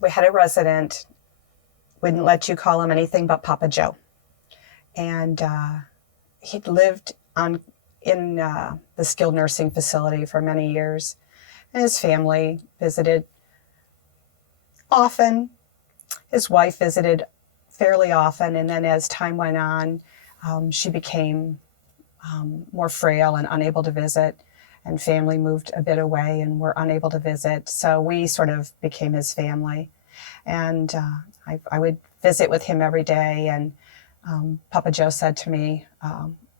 we had a resident, wouldn't let you call him anything but Papa Joe. And he'd lived in the skilled nursing facility for many years. And his family visited often. His wife visited fairly often. And then as time went on, she became more frail and unable to visit. And family moved a bit away and were unable to visit. So we sort of became his family. And I would visit with him every day. And Papa Joe said to me,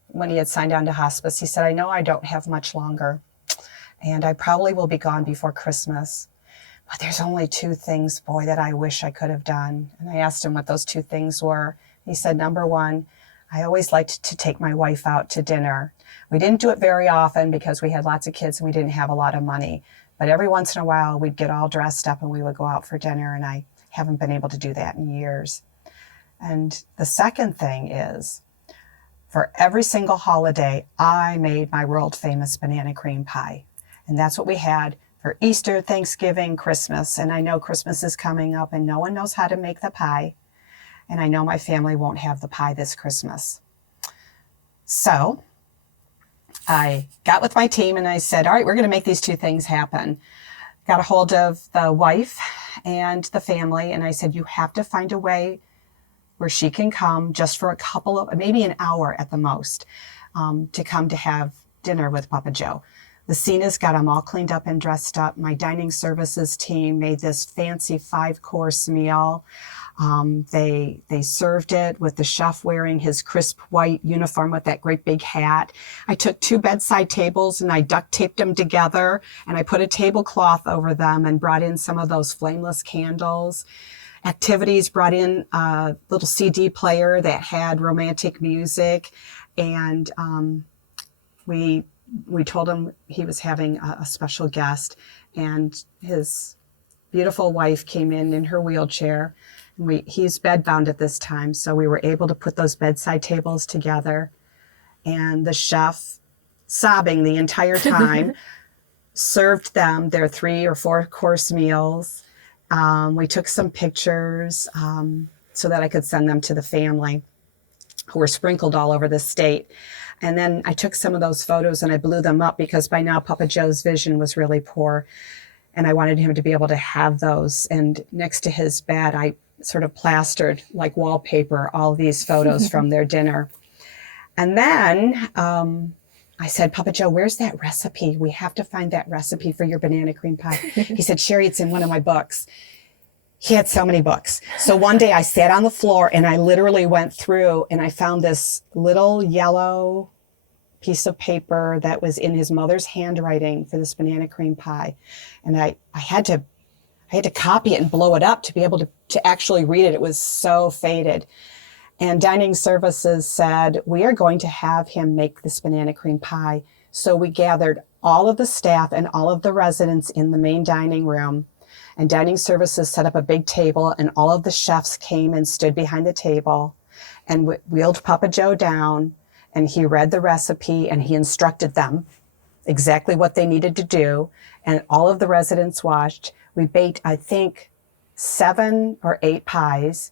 when he had signed on to hospice, he said, I know I don't have much longer, and I probably will be gone before Christmas. But there's only two things, boy, that I wish I could have done. And I asked him what those two things were. He said, number one, I always liked to take my wife out to dinner. We didn't do it very often because we had lots of kids and we didn't have a lot of money. But every once in a while, we'd get all dressed up and we would go out for dinner, and I haven't been able to do that in years. And the second thing is, for every single holiday, I made my world-famous banana cream pie. And that's what we had for Easter, Thanksgiving, Christmas. And I know Christmas is coming up and no one knows how to make the pie. And I know my family won't have the pie this Christmas. So I got with my team and I said, all right, we're going to make these two things happen. Got a hold of the wife and the family, and I said, you have to find a way where she can come just for a couple of, maybe an hour at the most, to come to have dinner with Papa Joe. The Cena's got them all cleaned up and dressed up. My dining services team made this fancy 5-course meal. They served it with the chef wearing his crisp white uniform with that great big hat. I took 2 bedside tables and I duct taped them together, and I put a tablecloth over them and brought in some of those flameless candles. Activities brought in a little CD player that had romantic music, and we told him he was having a special guest, and his beautiful wife came in her wheelchair. And he's bedbound at this time, so we were able to put those bedside tables together, and the chef, sobbing the entire time, served them their 3 or 4-course meals. We took some pictures so that I could send them to the family, who were sprinkled all over the state. And then I took some of those photos and I blew them up because by now Papa Joe's vision was really poor. And I wanted him to be able to have those. And next to his bed, I sort of plastered like wallpaper all these photos from their dinner. And then I said, Papa Joe, where's that recipe? We have to find that recipe for your banana cream pie. He said, Shari, it's in one of my books. He had so many books. So one day I sat on the floor and I literally went through and I found this little yellow piece of paper that was in his mother's handwriting for this banana cream pie. And I had to copy it and blow it up to be able to actually read it. It was so faded. And dining services said, we are going to have him make this banana cream pie. So we gathered all of the staff and all of the residents in the main dining room. And dining services set up a big table, and all of the chefs came and stood behind the table and wheeled Papa Joe down. And he read the recipe and he instructed them exactly what they needed to do. And all of the residents watched. We baked, I think, 7 or 8 pies.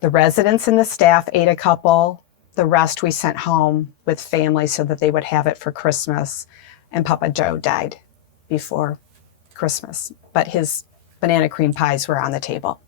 The residents and the staff ate a couple. The rest we sent home with family so that they would have it for Christmas. And Papa Joe died before Christmas, but his banana cream pies were on the table.